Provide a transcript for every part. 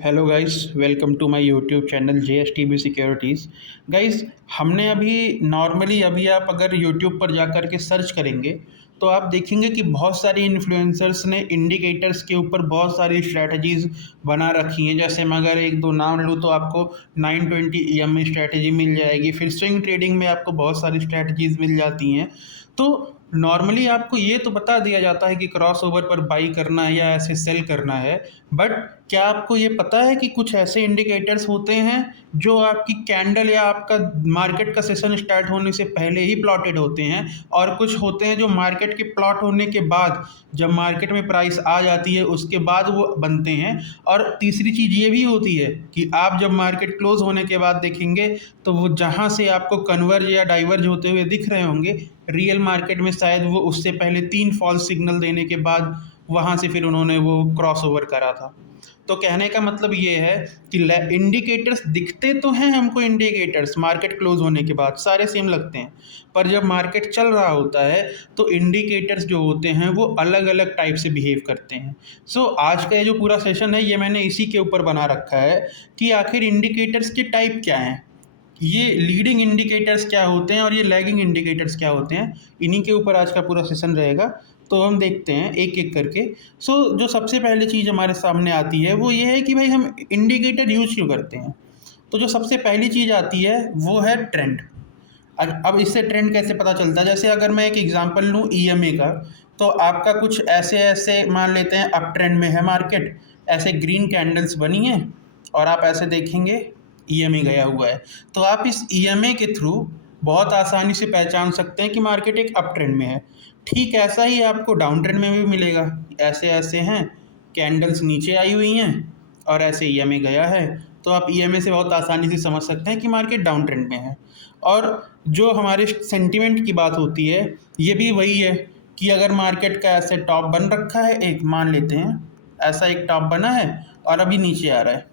Hello guys, welcome to my YouTube channel JSTB securities. Guys, हमने अभी आप अगर यूट्यूब पर जाकर के सर्च करेंगे तो आप देखेंगे कि बहुत सारी इन्फ्लुएंसर्स ने इंडिकेटर्स के ऊपर बहुत सारी स्ट्रैटेजीज बना रखी हैं। जैसे मैं अगर एक दो नाम लूँ तो आपको 920 EMA स्ट्रैटेजी मिल जाएगी, फिर स्विंग ट्रेडिंग में आपको बहुत सारी स्ट्रैटेजीज मिल जाती हैं। तो नॉर्मली आपको ये तो बता दिया जाता है कि क्रॉस ओवर पर बाई करना है या ऐसे सेल करना है, बट क्या आपको ये पता है कि कुछ ऐसे इंडिकेटर्स होते हैं जो आपकी कैंडल या आपका मार्केट का सेशन स्टार्ट होने से पहले ही प्लॉटेड होते हैं, और कुछ होते हैं जो मार्केट के प्लॉट होने के बाद जब मार्केट में प्राइस आ जाती है उसके बाद वो बनते हैं। और तीसरी चीज़ ये भी होती है कि आप जब मार्केट क्लोज होने के बाद देखेंगे तो वो जहाँ से आपको कन्वर्ज या डाइवर्ज होते हुए दिख रहे होंगे, रियल मार्केट में शायद वो उससे पहले 3 फॉल्स सिग्नल देने के बाद वहाँ से फिर उन्होंने वो क्रॉस ओवर करा था। तो कहने का मतलब ये है कि इंडिकेटर्स दिखते तो हैं हमको, इंडिकेटर्स मार्केट क्लोज होने के बाद सारे सेम लगते हैं, पर जब मार्केट चल रहा होता है तो इंडिकेटर्स जो होते हैं वो अलग अलग टाइप से बिहेव करते हैं। सो आज का ये जो पूरा सेशन है ये मैंने इसी के ऊपर बना रखा है कि आखिर इंडिकेटर्स के टाइप क्या हैं, ये लीडिंग इंडिकेटर्स क्या होते हैं और ये लैगिंग इंडिकेटर्स क्या होते हैं। इन्हीं के ऊपर आज का पूरा सेशन रहेगा। तो हम देखते हैं एक एक करके। जो सबसे पहली चीज़ हमारे सामने आती है वो ये है कि भाई हम इंडिकेटर यूज क्यों करते हैं। तो जो सबसे पहली चीज़ आती है वो है ट्रेंड। अब इससे ट्रेंड कैसे पता चलता है, जैसे अगर मैं एक एग्जांपल लूँ EMA का, तो आपका कुछ ऐसे ऐसे मान लेते हैं अप ट्रेंड में है मार्केट, ऐसे ग्रीन कैंडल्स बनी है और आप ऐसे देखेंगे EMA गया हुआ है, तो आप इस EMA के थ्रू बहुत आसानी से पहचान सकते हैं कि मार्केट एक अप ट्रेंड में है। ठीक ऐसा ही आपको डाउन ट्रेंड में भी मिलेगा, ऐसे ऐसे हैं कैंडल्स नीचे आई हुई हैं और ऐसे EMA गया है, तो आप EMA से बहुत आसानी से समझ सकते हैं कि मार्केट डाउन ट्रेंड में है। और जो हमारे सेंटीमेंट की बात होती है ये भी वही है कि अगर मार्केट का ऐसे टॉप बन रखा है, एक मान लेते हैं ऐसा एक टॉप बना है और अभी नीचे आ रहा है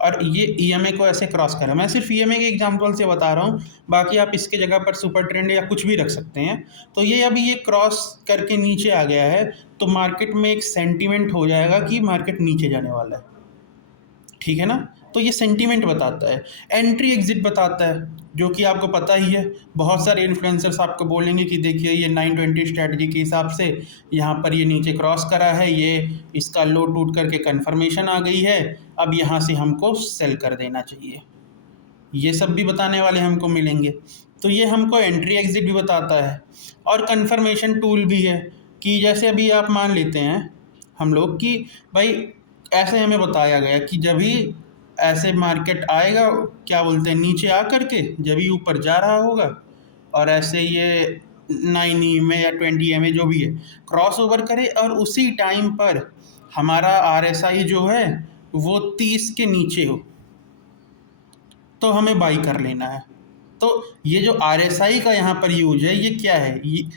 और ये EMA को ऐसे क्रॉस करा, मैं सिर्फ EMA के एग्जांपल से बता रहा हूँ, बाकी आप इसके जगह पर सुपर ट्रेंड या कुछ भी रख सकते हैं। तो ये अभी ये क्रॉस करके नीचे आ गया है तो मार्केट में एक सेंटीमेंट हो जाएगा कि मार्केट नीचे जाने वाला है, ठीक है ना। तो ये सेंटीमेंट बताता है। एंट्री एग्जिट बताता है, जो कि आपको पता ही है। बहुत सारे इन्फ्लुएंसर्स आपको बोलेंगे कि देखिए ये 920 स्ट्रैटेजी के हिसाब से यहाँ पर ये नीचे क्रॉस करा है, ये इसका लो टूट करके कन्फर्मेशन आ गई है, अब यहाँ से हमको सेल कर देना चाहिए। ये सब भी बताने वाले हमको मिलेंगे। तो ये हमको एंट्री एग्जिट भी बताता है और कन्फर्मेशन टूल भी है कि जैसे अभी आप मान लेते हैं हम लोग कि भाई ऐसे हमें बताया गया कि जब भी ऐसे मार्केट आएगा, क्या बोलते हैं, नीचे आ करके जब भी ऊपर जा रहा होगा और ऐसे ये 9 EMA या 20 EMA जो भी है क्रॉस ओवर करे और उसी टाइम पर हमारा RSI जो है वो 30 के नीचे हो तो हमें बाई कर लेना है। तो ये जो RSI का यहाँ पर यूज है ये क्या है, ये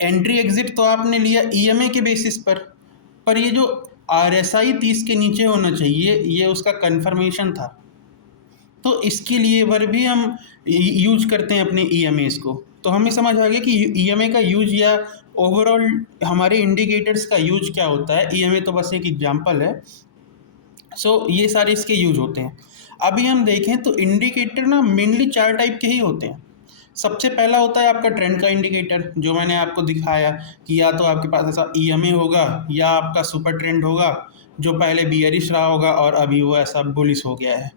एंट्री एग्जिट तो आपने लिया EMA के बेसिस पर ये जो RSI 30 के नीचे होना चाहिए ये उसका कंफर्मेशन था। तो इसके लिए पर भी हम यूज करते हैं अपने EMAs को। तो हमें समझ आ गया कि EMA का यूज या ओवरऑल हमारे इंडिकेटर्स का यूज क्या होता है। EMA तो बस एक एग्जांपल है। ये सारे इसके यूज होते हैं। अभी हम देखें तो इंडिकेटर ना मेनली 4 टाइप के ही होते हैं। सबसे पहला होता है आपका ट्रेंड का इंडिकेटर, जो मैंने आपको दिखाया कि या तो आपके पास ऐसा EMA होगा या आपका सुपर ट्रेंड होगा जो पहले बियरिश रहा होगा और अभी वो ऐसा बुलिश हो गया है,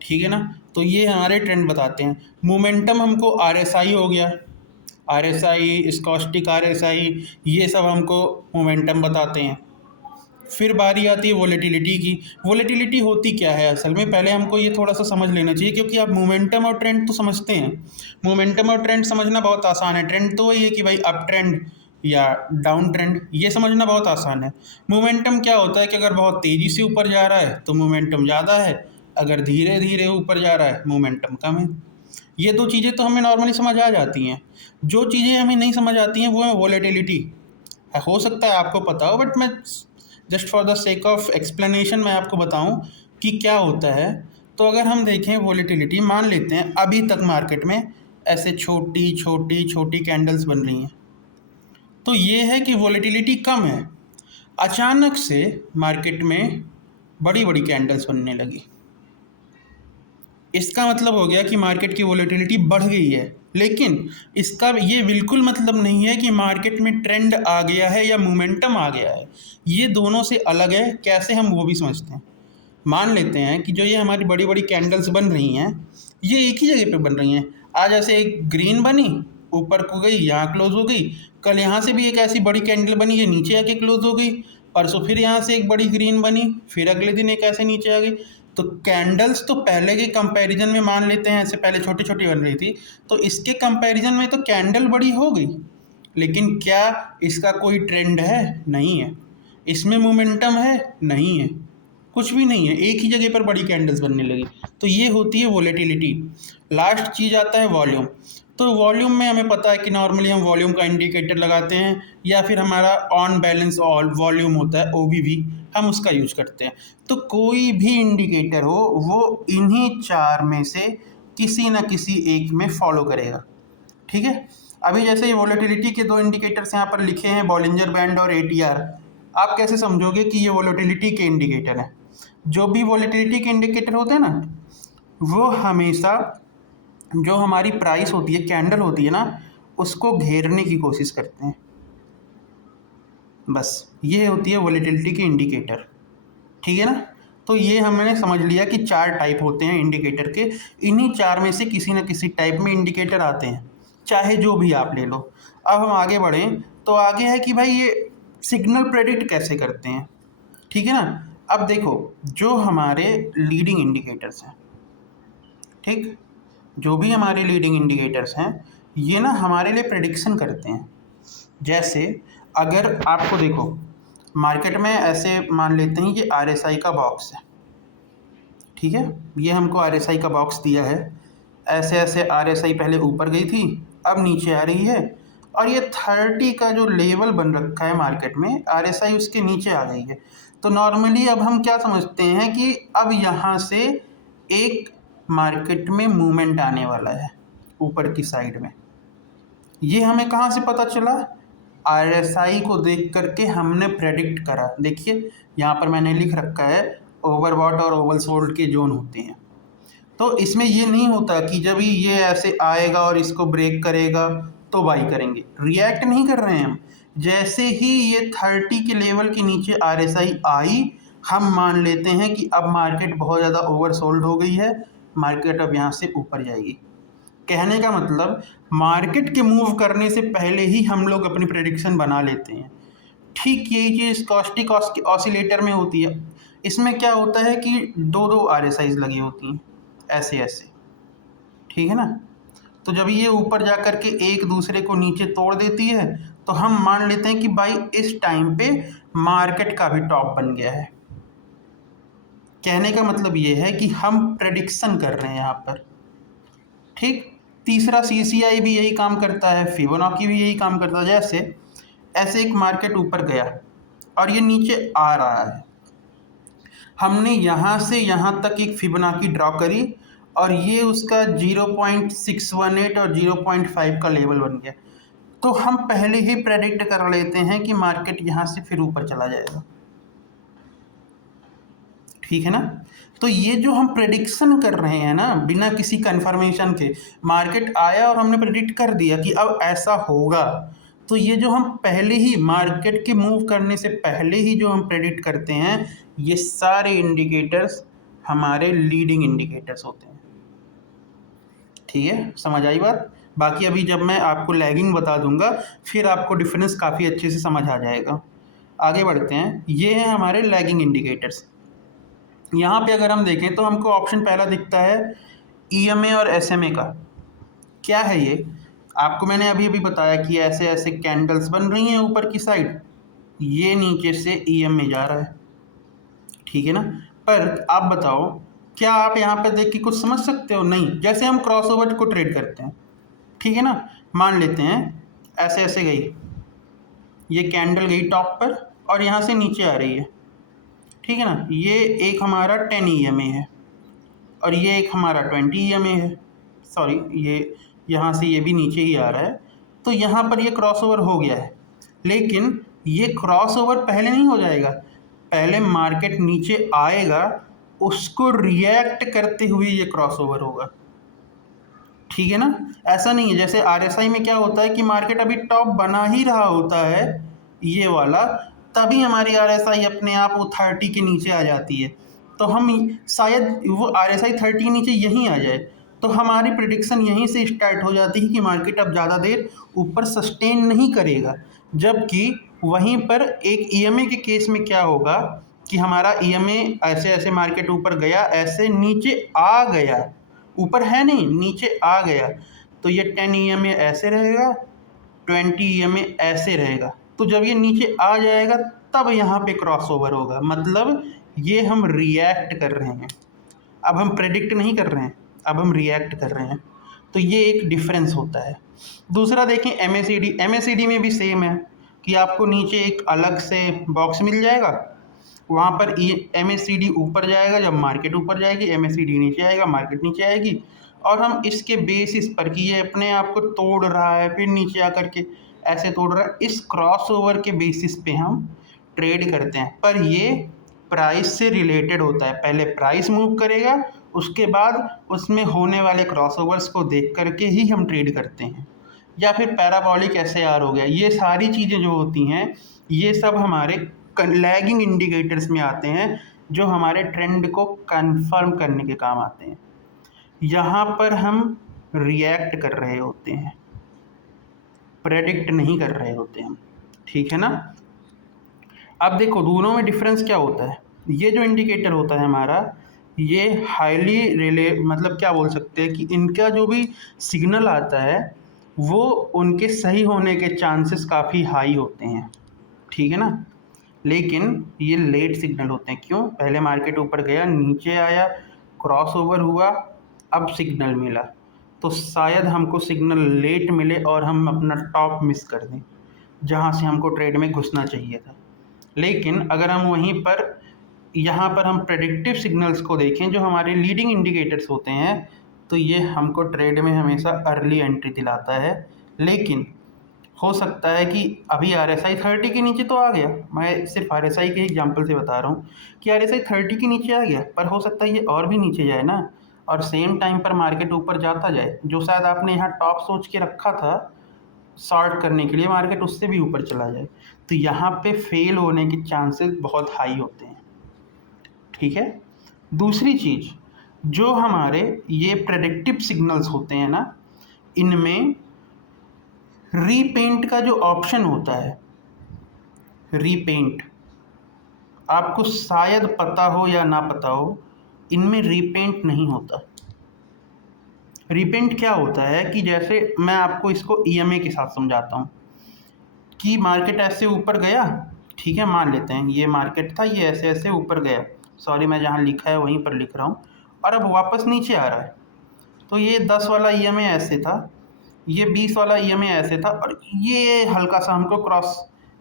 ठीक है ना। तो ये हमारे ट्रेंड बताते हैं। मोमेंटम हमको RSI हो गया, RSI, स्कॉस्टिक RSI, ये सब हमको मोमेंटम बताते हैं। फिर बारी आती है वोलेटिलिटी की। वोलेटिलिटी होती क्या है असल में, पहले हमको ये थोड़ा सा समझ लेना चाहिए, क्योंकि आप मोमेंटम और ट्रेंड तो समझते हैं। मोमेंटम और ट्रेंड समझना बहुत आसान है। ट्रेंड तो वही है कि भाई अप ट्रेंड या डाउन ट्रेंड, ये समझना बहुत आसान है। मोमेंटम क्या होता है कि अगर बहुत तेज़ी से ऊपर जा रहा है तो मोमेंटम ज़्यादा है, अगर धीरे धीरे ऊपर जा रहा है मोमेंटम कम है। ये दो चीज़ें तो हमें नॉर्मली समझ आ जाती हैं। जो चीज़ें हमें नहीं समझ आती हैं वो है वोलेटिलिटी। हो सकता है आपको पता हो, बट मैं just for the sake of explanation मैं आपको बताऊं कि क्या होता है। तो अगर हम देखें वोलेटिलिटी, मान लेते हैं अभी तक मार्केट में ऐसे छोटी छोटी छोटी कैंडल्स बन रही हैं, तो ये है कि वोलेटिलिटी कम है। अचानक से मार्केट में बड़ी बड़ी कैंडल्स बनने लगी। इसका मतलब हो गया कि मार्केट की वोलेटिलिटी बढ़ गई है, लेकिन इसका ये बिल्कुल मतलब नहीं है कि मार्केट में ट्रेंड आ गया है या मोमेंटम आ गया है। ये दोनों से अलग है। कैसे, हम वो भी समझते हैं। मान लेते हैं कि जो ये हमारी बड़ी बड़ी कैंडल्स बन रही हैं, ये एक ही जगह पे बन रही हैं। आज ऐसे एक ग्रीन बनी, ऊपर को गई, यहाँ क्लोज हो गई। कल यहाँ से भी एक ऐसी बड़ी कैंडल बनी, ये नीचे आके क्लोज हो गई। परसों फिर यहाँ से एक बड़ी ग्रीन बनी, फिर अगले दिन एक ऐसे नीचे आ गई। तो कैंडल्स तो पहले के कंपैरिजन में मान लेते हैं, ऐसे पहले छोटी छोटी बन रही थी, तो इसके कंपैरिजन में तो कैंडल बड़ी हो गई, लेकिन क्या इसका कोई ट्रेंड है? नहीं है। इसमें मोमेंटम है? नहीं है। कुछ भी नहीं है, एक ही जगह पर बड़ी कैंडल्स बनने लगी। तो ये होती है वोलेटिलिटी। लास्ट चीज़ आता है वॉल्यूम। तो वॉल्यूम में हमें पता है कि नॉर्मली हम वॉल्यूम का इंडिकेटर लगाते हैं, या फिर हमारा ऑन बैलेंस ऑल वॉल्यूम होता है OBV, हम उसका यूज करते हैं। तो कोई भी इंडिकेटर हो, वो इन्हीं चार में से किसी न किसी एक में फॉलो करेगा। ठीक है। अभी जैसे ये वोलेटिलिटी के दो इंडिकेटर्स यहाँ पर लिखे हैं, बॉलिंजर बैंड और ATR। आप कैसे समझोगे कि ये वोलेटिलिटी के इंडिकेटर है? जो भी वोलेटिलिटी के इंडिकेटर होते हैं ना, वो हमेशा जो हमारी प्राइस होती है, कैंडल होती है ना, उसको घेरने की कोशिश करते हैं। बस ये होती है वोलेटिलिटी की इंडिकेटर। ठीक है ना। तो ये हमने समझ लिया कि चार टाइप होते हैं इंडिकेटर के। इन्हीं चार में से किसी न किसी टाइप में इंडिकेटर आते हैं, चाहे जो भी आप ले लो। अब हम आगे बढ़ें तो आगे है कि भाई ये सिग्नल प्रेडिक्ट कैसे करते हैं। ठीक है ना। अब देखो, जो हमारे लीडिंग इंडिकेटर्स हैं, ठीक, जो भी हमारे लीडिंग इंडिकेटर्स हैं, ये ना हमारे लिए प्रेडिक्शन करते हैं। जैसे अगर आपको देखो, मार्केट में ऐसे मान लेते हैं ये RSI का बॉक्स है। ठीक है। ये हमको RSI का बॉक्स दिया है। ऐसे ऐसे RSI पहले ऊपर गई थी, अब नीचे आ रही है। और ये 30 का जो लेवल बन रखा है मार्केट में, RSI उसके नीचे आ गई है। तो नॉर्मली अब हम क्या समझते हैं कि अब यहाँ से एक मार्केट में मूवमेंट आने वाला है ऊपर की साइड में। ये हमें कहाँ से पता चला? RSI को देख करके हमने प्रेडिक्ट करा। देखिए यहाँ पर मैंने लिख रखा है, ओवरबॉट और ओवरसोल्ड के जोन होते हैं। तो इसमें ये नहीं होता कि जब ही ये ऐसे आएगा और इसको ब्रेक करेगा तो बाई करेंगे। रिएक्ट नहीं कर रहे हैं हम। जैसे ही ये 30 के लेवल के नीचे RSI आई, हम मान लेते हैं कि अब मार्केट बहुत ज़्यादा ओवरसोल्ड हो गई है, मार्केट अब यहाँ से ऊपर जाएगी। कहने का मतलब, मार्केट के मूव करने से पहले ही हम लोग अपनी प्रेडिक्शन बना लेते हैं। ठीक यही चीज़ स्टोचस्टिक ऑसिलेटर में होती है। इसमें क्या होता है कि दो दो RSIs लगी होती हैं, ऐसे ऐसे। ठीक है ना। तो जब ये ऊपर जा कर के एक दूसरे को नीचे तोड़ देती है, तो हम मान लेते हैं कि भाई इस टाइम पे मार्केट का भी टॉप बन गया है। कहने का मतलब ये है कि हम प्रेडिक्शन कर रहे हैं यहाँ पर। ठीक। तीसरा CCI भी यही काम करता है, फिबोनाची भी यही काम करता है। जैसे ऐसे एक मार्केट ऊपर गया और ये नीचे आ रहा है, हमने यहाँ से यहाँ तक एक फिबोनाची ड्रॉ करी और ये उसका 0.618 और 0.5 का लेवल बन गया। तो हम पहले ही प्रेडिक्ट कर लेते हैं कि मार्केट यहाँ से फिर ऊपर चला जाएगा। ठीक है ना। तो ये जो हम प्रेडिक्शन कर रहे हैं ना, बिना किसी कंफर्मेशन के, मार्केट आया और हमने प्रेडिक्ट कर दिया कि अब ऐसा होगा, तो ये जो हम पहले ही मार्केट के मूव करने से पहले ही जो हम प्रेडिक्ट करते हैं, ये सारे इंडिकेटर्स हमारे लीडिंग इंडिकेटर्स होते हैं। ठीक है, समझ आई बात? बाकी अभी जब मैं आपको लैगिंग बता दूंगा, फिर आपको डिफरेंस काफ़ी अच्छे से समझ आ जाएगा। आगे बढ़ते हैं। ये हैं हमारे लैगिंग इंडिकेटर्स। यहाँ पे अगर हम देखें तो हमको ऑप्शन पहला दिखता है EMA और SMA का। क्या है ये? आपको मैंने अभी अभी बताया कि ऐसे ऐसे कैंडल्स बन रही हैं ऊपर की साइड, ये नीचे से EM में जा रहा है। ठीक है ना। पर आप बताओ, क्या आप यहाँ पर देख के कुछ समझ सकते हो? नहीं। जैसे हम क्रॉसओवर को ट्रेड करते हैं, ठीक है ना, मान लेते हैं ऐसे ऐसे गई, ये कैंडल गई टॉप पर और यहाँ से नीचे आ रही है। ठीक है ना। ये एक हमारा 10 EMA है और ये एक हमारा 20 EMA है। सॉरी, ये यहाँ से ये भी नीचे ही आ रहा है। तो यहाँ पर ये क्रॉसओवर हो गया है, लेकिन ये क्रॉसओवर पहले नहीं हो जाएगा। पहले मार्केट नीचे आएगा, उसको रिएक्ट करते हुए ये क्रॉसओवर होगा, ठीक है ना। ऐसा नहीं है जैसे आरएसआई में क्या होता है कि मार्केट अभी टॉप बना ही रहा होता है ये वाला, तभी हमारी आरएसआई अपने आप वो 30 के नीचे आ जाती है, तो हम शायद वो आरएसआई 30 के नीचे यहीं आ जाए, तो हमारी प्रिडिक्शन यहीं से स्टार्ट हो जाती है कि मार्केट अब ज़्यादा देर ऊपर सस्टेन नहीं करेगा। जबकि वहीं पर एक ईएमए के केस में क्या होगा कि हमारा ईएमए ऐसे ऐसे मार्केट ऊपर गया, ऐसे नीचे आ गया, ऊपर है नहीं नीचे आ गया, तो ये 10 ईएमए ऐसे रहेगा, 20 ईएमए ऐसे रहेगा, तो जब ये नीचे आ जाएगा तब यहाँ पे क्रॉसओवर होगा, मतलब ये हम रिएक्ट कर रहे हैं, अब हम प्रेडिक्ट नहीं कर रहे हैं, अब हम रिएक्ट कर रहे हैं, तो ये एक डिफरेंस होता है। दूसरा देखें एमएसीडी में भी सेम है कि आपको नीचे एक अलग से बॉक्स मिल जाएगा, वहाँ पर एमएसीडी ऊपर जाएगा जब मार्केट ऊपर जाएगी, एमएसीडी नीचे आएगा मार्केट नीचे आएगी, और हम इसके बेसिस पर कि ये अपने आप को तोड़ रहा है फिर नीचे आकर के ऐसे तोड़ रहा है, इस क्रॉसओवर के बेसिस पे हम ट्रेड करते हैं। पर ये प्राइस से रिलेटेड होता है, पहले प्राइस मूव करेगा, उसके बाद उसमें होने वाले क्रॉसओवर्स को देख करके ही हम ट्रेड करते हैं। या फिर पैराबॉलिक एसएआर हो गया, ये सारी चीज़ें जो होती हैं ये सब हमारे लैगिंग इंडिकेटर्स में आते हैं, जो हमारे ट्रेंड को कंफर्म करने के काम आते हैं। यहाँ पर हम रिएक्ट कर रहे होते हैं, प्रेडिक्ट नहीं कर रहे होते हम, ठीक है ना। अब देखो दोनों में डिफरेंस क्या होता है, ये जो इंडिकेटर होता है हमारा, ये हाईली मतलब क्या बोल सकते हैं कि इनका जो भी सिग्नल आता है वो उनके सही होने के चांसेस काफ़ी हाई होते हैं, ठीक है ना। लेकिन ये लेट सिग्नल होते हैं, क्यों, पहले मार्केट ऊपर गया नीचे आया क्रॉसओवर हुआ, अब सिग्नल मिला, तो शायद हमको सिग्नल लेट मिले और हम अपना टॉप मिस कर दें जहाँ से हमको ट्रेड में घुसना चाहिए था। लेकिन अगर हम वहीं पर यहाँ पर हम प्रेडिक्टिव सिग्नल्स को देखें जो हमारे लीडिंग इंडिकेटर्स होते हैं, तो ये हमको ट्रेड में हमेशा अर्ली एंट्री दिलाता है। लेकिन हो सकता है कि अभी आरएसआई 30 के नीचे तो आ गया, मैं सिर्फ आरएसआई के एग्जांपल से बता रहा हूँ कि आरएसआई 30 के नीचे आ गया, पर हो सकता है ये और भी नीचे जाए ना, और सेम टाइम पर मार्केट ऊपर जाता जाए, जो शायद आपने यहाँ टॉप सोच के रखा था शॉर्ट करने के लिए, मार्केट उससे भी ऊपर चला जाए, तो यहाँ पे फेल होने के चांसेस बहुत हाई होते हैं, ठीक है। दूसरी चीज़, जो हमारे ये प्रेडिक्टिव सिग्नल्स होते हैं ना, इनमें रीपेंट का जो ऑप्शन होता है, रीपेंट आपको शायद पता हो या ना पता हो, इनमें रीपेंट नहीं होता। रीपेंट क्या होता है कि जैसे मैं आपको इसको ईएमए के साथ समझाता हूँ कि मार्केट ऐसे ऊपर गया, ठीक है, मान लेते हैं ये मार्केट था, ये ऐसे ऐसे ऊपर गया, सॉरी मैं जहाँ लिखा है वहीं पर लिख रहा हूँ, और अब वापस नीचे आ रहा है, तो ये 10 वाला ईएमए ऐसे था, ये 20 वाला ईएमए ऐसे था, और ये हल्का सा हमको क्रॉस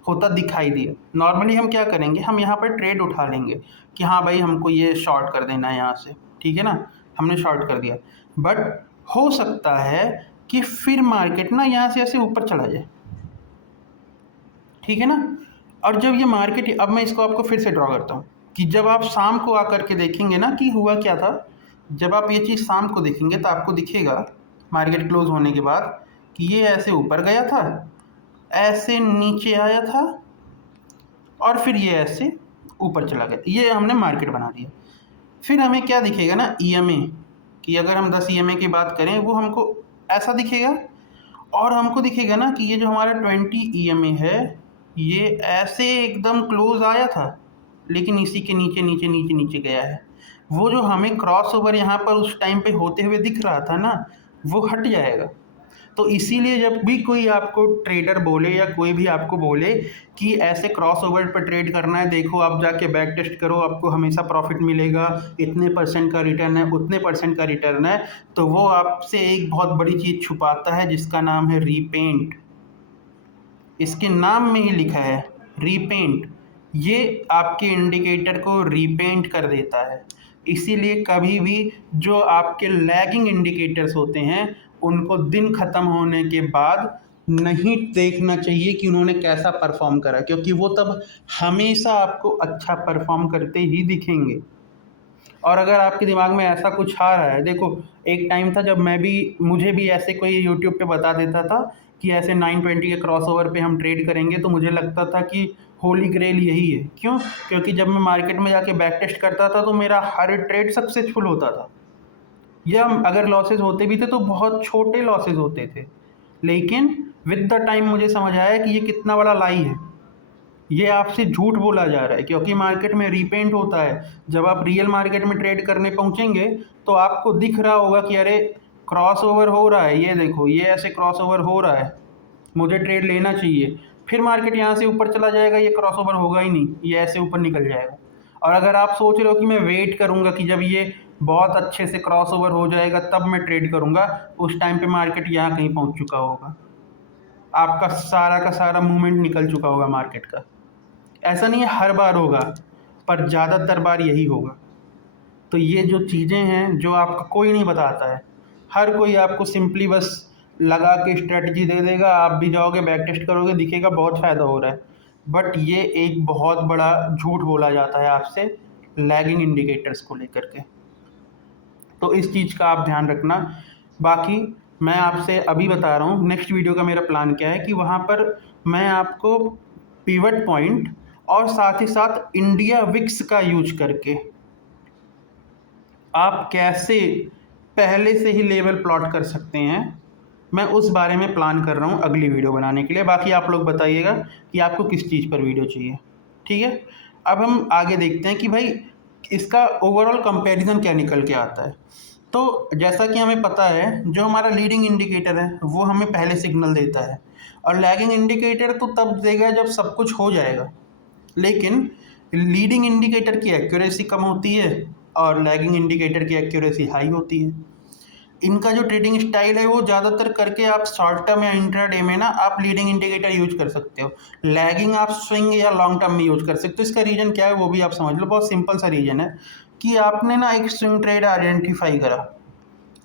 होता दिखाई दिया। नॉर्मली हम क्या करेंगे, हम यहाँ पर ट्रेड उठा लेंगे कि हाँ भाई हमको ये शॉर्ट कर देना है यहाँ से, ठीक है ना, हमने शॉर्ट कर दिया। बट हो सकता है कि फिर मार्केट ना यहाँ से ऐसे ऊपर चला जाए, ठीक है ना। और जब ये मार्केट, अब मैं इसको आपको फिर से ड्रॉ करता हूँ कि जब आप शाम को आकर के देखेंगे ना कि हुआ क्या था, जब आप ये चीज़ शाम को देखेंगे तो आपको दिखेगा मार्केट क्लोज होने के बाद कि ये ऐसे ऊपर गया था, ऐसे नीचे आया था, और फिर ये ऐसे ऊपर चला गया, ये हमने मार्केट बना दिया। फिर हमें क्या दिखेगा ना, ईएमए, कि अगर हम 10 ईएमए की बात करें वो हमको ऐसा दिखेगा, और हमको दिखेगा ना कि ये जो हमारा 20 ईएमए है ये ऐसे एकदम क्लोज आया था, लेकिन इसी के नीचे नीचे नीचे नीचे गया है। वो जो हमें क्रॉस ओवर यहाँ पर उस टाइम पे होते हुए दिख रहा था ना, वो हट जाएगा। तो इसीलिए जब भी कोई आपको ट्रेडर बोले या कोई भी आपको बोले कि ऐसे क्रॉस ओवर पर ट्रेड करना है, देखो आप जाके बैक टेस्ट करो, आपको हमेशा प्रॉफिट मिलेगा, इतने % का रिटर्न है, उतने % का रिटर्न है, तो वो आपसे एक बहुत बड़ी चीज़ छुपाता है जिसका नाम है रीपेंट। इसके नाम में ही लिखा है रीपेंट, ये आपके इंडिकेटर को रीपेंट कर देता है। इसीलिए कभी भी जो आपके लैगिंग इंडिकेटर्स होते हैं उनको दिन ख़त्म होने के बाद नहीं देखना चाहिए कि उन्होंने कैसा परफॉर्म करा, क्योंकि वो तब हमेशा आपको अच्छा परफॉर्म करते ही दिखेंगे। और अगर आपके दिमाग में ऐसा कुछ आ रहा है, देखो एक टाइम था जब मुझे भी ऐसे कोई यूट्यूब पे बता देता था कि ऐसे 920 के क्रॉसओवर पे हम ट्रेड करेंगे, तो मुझे लगता था कि होली ग्रेल यही है। क्यों? क्योंकि जब मैं मार्केट में जाके बैक टेस्ट करता था तो मेरा हर ट्रेड सक्सेसफुल होता था, या अगर लॉसेस होते भी थे तो बहुत छोटे लॉसेस होते थे। लेकिन विद द टाइम मुझे समझ आया कि ये कितना बड़ा लाई है, ये आपसे झूठ बोला जा रहा है, क्योंकि मार्केट में रीपेंट होता है। जब आप रियल मार्केट में ट्रेड करने पहुंचेंगे तो आपको दिख रहा होगा कि अरे क्रॉस ओवर हो रहा है, ये देखो ये ऐसे क्रॉस ओवर हो रहा है, मुझे ट्रेड लेना चाहिए। फिर मार्केट यहाँ से ऊपर चला जाएगा, ये क्रॉस ओवर होगा ही नहीं, ये ऐसे ऊपर निकल जाएगा। और अगर आप सोच रहे हो कि मैं वेट करूँगा कि जब ये बहुत अच्छे से क्रॉस ओवर हो जाएगा तब मैं ट्रेड करूँगा, उस टाइम पे मार्केट यहाँ कहीं पहुँच चुका होगा, आपका सारा का सारा मूवमेंट निकल चुका होगा मार्केट का। ऐसा नहीं है हर बार होगा, पर ज़्यादातर बार यही होगा। तो ये जो चीज़ें हैं जो आपको कोई नहीं बताता है, हर कोई आपको सिंपली बस लगा के स्ट्रेटजी दे देगा, आप भी जाओगे बैक टेस्ट करोगे, दिखेगा बहुत फ़ायदा हो रहा है, बट ये एक बहुत बड़ा झूठ बोला जाता है आपसे लैगिंग इंडिकेटर्स को लेकर के। तो इस चीज़ का आप ध्यान रखना। बाकी मैं आपसे अभी बता रहा हूँ नेक्स्ट वीडियो का मेरा प्लान क्या है कि वहाँ पर मैं आपको पिवट पॉइंट और साथ ही साथ इंडिया विक्स का यूज करके आप कैसे पहले से ही लेवल प्लॉट कर सकते हैं, मैं उस बारे में प्लान कर रहा हूँ अगली वीडियो बनाने के लिए। बाकी आप लोग बताइएगा कि आपको किस चीज़ पर वीडियो चाहिए। ठीक है, अब हम आगे देखते हैं कि भाई इसका ओवरऑल कंपैरिजन क्या निकल के आता है। तो जैसा कि हमें पता है जो हमारा लीडिंग इंडिकेटर है वो हमें पहले सिग्नल देता है, और लैगिंग इंडिकेटर तो तब देगा जब सब कुछ हो जाएगा। लेकिन लीडिंग इंडिकेटर की एक्यूरेसी कम होती है और लैगिंग इंडिकेटर की एक्यूरेसी हाई होती है। इनका जो ट्रेडिंग स्टाइल है वो ज़्यादातर करके आप शॉर्ट टर्म या इंट्राडे में ना आप लीडिंग इंडिकेटर यूज कर सकते हो, लैगिंग आप स्विंग या लॉन्ग टर्म में यूज कर सकते हो। इसका रीज़न क्या है वो भी आप समझ लो, बहुत सिंपल सा रीज़न है कि आपने ना एक स्विंग ट्रेड आइडेंटिफाई करा,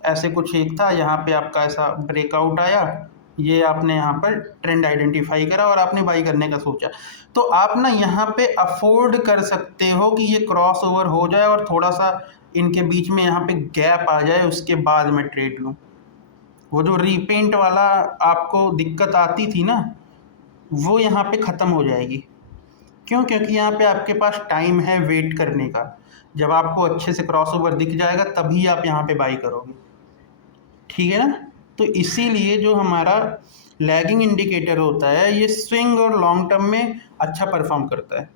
ऐसे कुछ एक था यहाँ पे आपका ऐसा ब्रेकआउट आया, ये आपने यहाँ पर ट्रेंड आइडेंटिफाई करा और आपने बाई करने का सोचा, तो आप ना यहाँ पे अफोर्ड कर सकते हो कि ये क्रॉस ओवर हो जाए और थोड़ा सा इनके बीच में यहाँ पे गैप आ जाए, उसके बाद मैं ट्रेड लूँ। वो जो रीपेंट वाला आपको दिक्कत आती थी ना, वो यहाँ पे ख़त्म हो जाएगी। क्यों? क्योंकि यहाँ पे आपके पास टाइम है वेट करने का, जब आपको अच्छे से क्रॉस ओवर दिख जाएगा तभी आप यहाँ पे बाई करोगे। ठीक है ना? तो इसीलिए जो हमारा लैगिंग इंडिकेटर होता है ये स्विंग और लॉन्ग टर्म में अच्छा परफॉर्म करता है,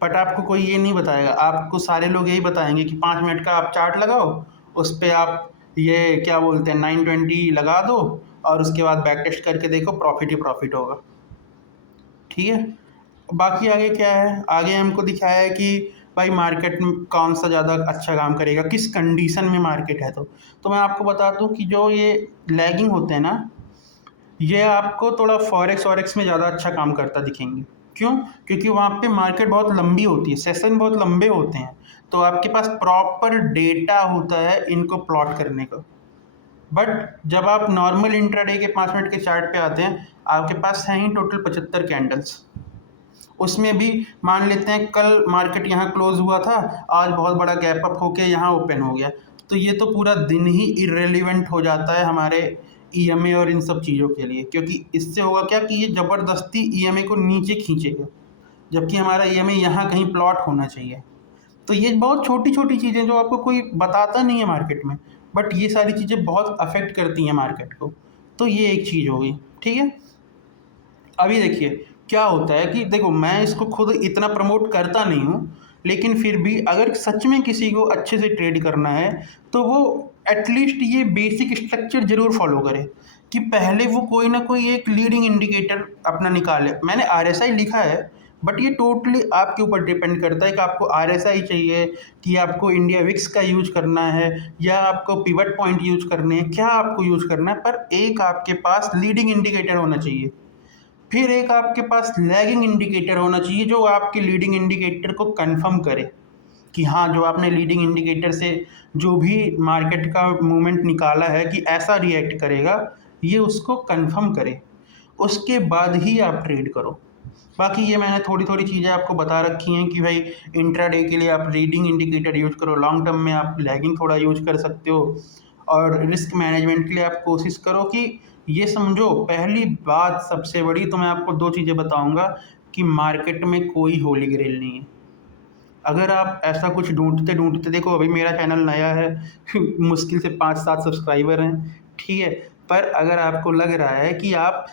बट आपको कोई ये नहीं बताएगा। आपको सारे लोग यही बताएंगे कि 5 मिनट का आप चार्ट लगाओ, उस पर आप ये क्या बोलते हैं 920 लगा दो और उसके बाद बैक टेस्ट करके देखो, प्रॉफिट ही प्रॉफिट होगा। ठीक है, बाकी आगे क्या है, आगे हमको दिखाया है कि भाई मार्केट में कौन सा ज़्यादा अच्छा काम करेगा, किस कंडीशन में मार्केट है। तो मैं आपको बता दूं कि जो ये लैगिंग होते हैं ना, ये आपको थोड़ा फॉरेक्स वॉरेक्स में ज़्यादा अच्छा काम करता दिखेंगे। क्यों? क्योंकि वहाँ पे मार्केट बहुत लंबी होती है, सेशन बहुत लंबे होते हैं, तो आपके पास प्रॉपर डेटा होता है इनको प्लॉट करने का। बट जब आप नॉर्मल इंट्राडे के 5 मिनट के चार्ट पे आते हैं, आपके पास हैं ही टोटल 75 कैंडल्स। उसमें भी मान लेते हैं कल मार्केट यहाँ क्लोज हुआ था, आज बहुत बड़ा गैप अप होके यहाँ ओपन हो गया, तो ये तो पूरा दिन ही इरेलीवेंट हो जाता है हमारे ईएमए और इन सब चीज़ों के लिए। क्योंकि इससे होगा क्या कि ये ज़बरदस्ती ईएमए को नीचे खींचेगा, जबकि हमारा ईएमए यहाँ कहीं प्लॉट होना चाहिए। तो ये बहुत छोटी छोटी चीज़ें जो आपको कोई बताता नहीं है मार्केट में, बट ये सारी चीज़ें बहुत अफेक्ट करती हैं मार्केट को। तो ये एक चीज़ हो गई। ठीक है, अभी देखिए क्या होता है कि देखो मैं इसको खुद इतना प्रमोट करता नहीं हूँ, लेकिन फिर भी अगर सच में किसी को अच्छे से ट्रेड करना है तो वो एटलीस्ट ये बेसिक स्ट्रक्चर जरूर फॉलो करे कि पहले वो कोई ना कोई एक लीडिंग इंडिकेटर अपना निकाले। मैंने आरएसआई लिखा है, बट ये टोटली आपके ऊपर डिपेंड करता है कि आपको आरएसआई चाहिए, कि आपको इंडिया विक्स का यूज करना है, या आपको पिवट पॉइंट यूज करने हैं, क्या आपको यूज करना है, पर एक आपके पास लीडिंग इंडिकेटर होना चाहिए। फिर एक आपके पास लैगिंग इंडिकेटर होना चाहिए जो आपके लीडिंग इंडिकेटर को कंफर्म करे कि हाँ जो आपने लीडिंग इंडिकेटर से जो भी मार्केट का मूवमेंट निकाला है कि ऐसा रिएक्ट करेगा, ये उसको कंफर्म करे, उसके बाद ही आप ट्रेड करो। बाकी ये मैंने थोड़ी थोड़ी चीज़ें आपको बता रखी हैं कि भाई इंट्राडे के लिए आप रीडिंग इंडिकेटर यूज करो, लॉन्ग टर्म में आप लैगिंग थोड़ा यूज कर सकते हो, और रिस्क मैनेजमेंट के लिए आप कोशिश करो कि ये समझो, पहली बात सबसे बड़ी तो मैं आपको दो चीज़ें बताऊंगा कि मार्केट में कोई होली ग्रेल नहीं है। अगर आप ऐसा कुछ ढूंढते ढूंढते, देखो अभी मेरा चैनल नया है मुश्किल से 5-7 सब्सक्राइबर हैं, ठीक है, पर अगर आपको लग रहा है कि आप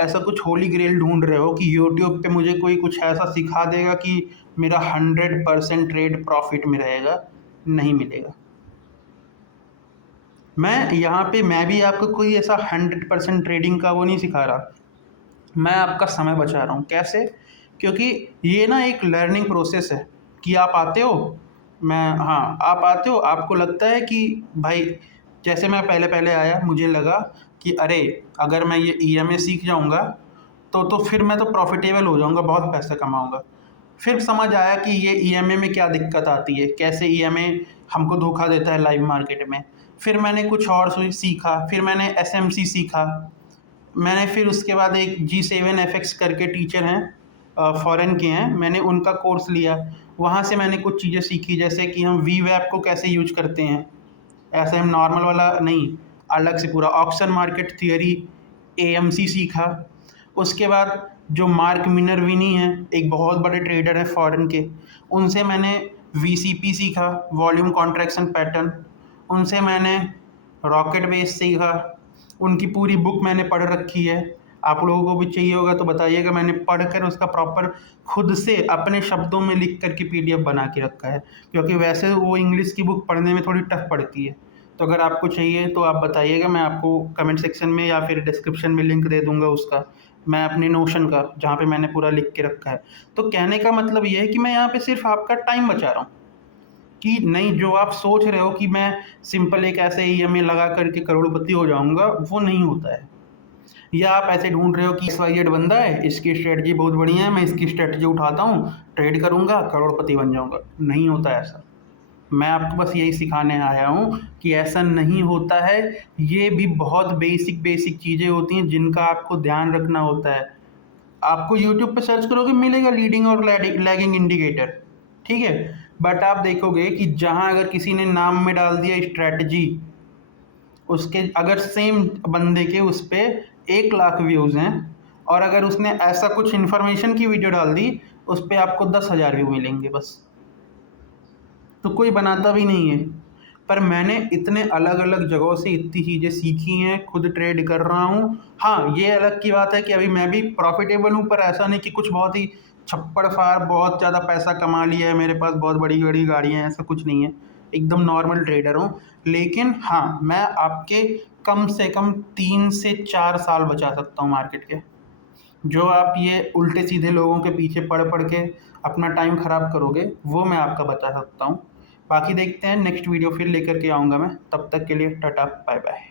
ऐसा कुछ होली ग्रेल ढूंढ रहे हो कि यूट्यूब पे मुझे कोई कुछ ऐसा सिखा देगा कि मेरा 100% ट्रेड प्रॉफिट में रहेगा, नहीं मिलेगा। मैं भी आपको कोई ऐसा 100% ट्रेडिंग का वो नहीं सिखा रहा, मैं आपका समय बचा रहा हूँ। कैसे? क्योंकि ये ना एक लर्निंग प्रोसेस है कि आप आते हो, आप आते हो, आपको लगता है कि भाई, जैसे मैं पहले पहले आया, मुझे लगा कि अरे अगर मैं ये ईएमए सीख जाऊँगा तो फिर मैं तो प्रॉफिटेबल हो जाऊँगा, बहुत पैसा कमाऊँगा। फिर समझ आया कि ये ईएमए में क्या दिक्कत आती है, कैसे ईएमए हमको धोखा देता है लाइव मार्केट में। फिर मैंने कुछ और सीखा, फिर मैंने एसएमसी सीखा, मैंने फिर उसके बाद एक G7FX करके टीचर हैं, फॉरेन के हैं, मैंने उनका कोर्स लिया। वहाँ से मैंने कुछ चीज़ें सीखी, जैसे कि हम वीवैप को कैसे यूज करते हैं, ऐसे हम नॉर्मल वाला नहीं, अलग से पूरा ऑप्शन मार्केट थियरी, एएमसी सीखा। उसके बाद जो मार्क मिनरविनी हैं, एक बहुत बड़े ट्रेडर हैं फॉरेन के, उनसे मैंने वीसीपी सीखा, वॉल्यूम कॉन्ट्रैक्शन पैटर्न। उनसे मैंने रॉकेट बेस सीखा, उनकी पूरी बुक मैंने पढ़ रखी है। आप लोगों को भी चाहिए होगा तो बताइएगा, मैंने पढ़ कर उसका प्रॉपर खुद से अपने शब्दों में लिख कर के पीडीएफ बना के रखा है, क्योंकि वैसे वो इंग्लिश की बुक पढ़ने में थोड़ी टफ पड़ती है। तो अगर आपको चाहिए तो आप बताइएगा, मैं आपको कमेंट सेक्शन में या फिर डिस्क्रिप्शन में लिंक दे दूंगा उसका, मैं अपने नोशन का, जहाँ पे मैंने पूरा लिख के रखा है। तो कहने का मतलब ये है कि मैं यहाँ पे सिर्फ आपका टाइम बचा रहा हूँ, कि नहीं, जो आप सोच रहे हो कि मैं सिंपल एक ऐसे ईएमए लगा करके करोड़पति हो जाऊंगा, वो नहीं होता है। या आप ऐसे ढूंढ रहे हो कि XYZ बंदा है, इसकी स्ट्रेटजी बहुत बढ़िया है, मैं इसकी स्ट्रेटजी उठाता हूँ, ट्रेड करूंगा, करोड़पति बन जाऊंगा, नहीं होता ऐसा। मैं आपको बस यही सिखाने आया हूँ कि ऐसा नहीं होता है। ये भी बहुत बेसिक बेसिक चीज़ें होती हैं जिनका आपको ध्यान रखना होता है। आपको यूट्यूब पे सर्च करोगे, मिलेगा लीडिंग और लैगिंग इंडिकेटर, ठीक है, बट आप देखोगे कि जहाँ अगर किसी ने नाम में डाल दिया स्ट्रेटजी, उसके अगर सेम बंदे के उस पर 1 लाख व्यूज़ हैं, और अगर उसने ऐसा कुछ इन्फॉर्मेशन की वीडियो डाल दी, उस पर आपको 10,000 व्यू मिलेंगे बस। तो कोई बनाता भी नहीं है। पर मैंने इतने अलग अलग जगहों से इतनी चीज़ें सीखी हैं, खुद ट्रेड कर रहा हूँ। हाँ, ये अलग की बात है कि अभी मैं भी प्रॉफिटेबल हूँ, पर ऐसा नहीं कि कुछ बहुत ही छप्पड़ फाड़ बहुत ज़्यादा पैसा कमा लिया है, मेरे पास बहुत बड़ी बड़ी गाड़ियाँ हैं, ऐसा कुछ नहीं है। एकदम नॉर्मल ट्रेडर हूँ। लेकिन हाँ, मैं आपके कम से कम 3 से 4 साल बचा सकता हूँ मार्केट के। जो आप ये उल्टे सीधे लोगों के पीछे पड़ पड़ के अपना टाइम ख़राब करोगे, वो मैं आपका बता सकता हूँ। बाकी देखते हैं, नेक्स्ट वीडियो फिर लेकर के आऊँगा मैं, तब तक के लिए टाटा बाय बाय।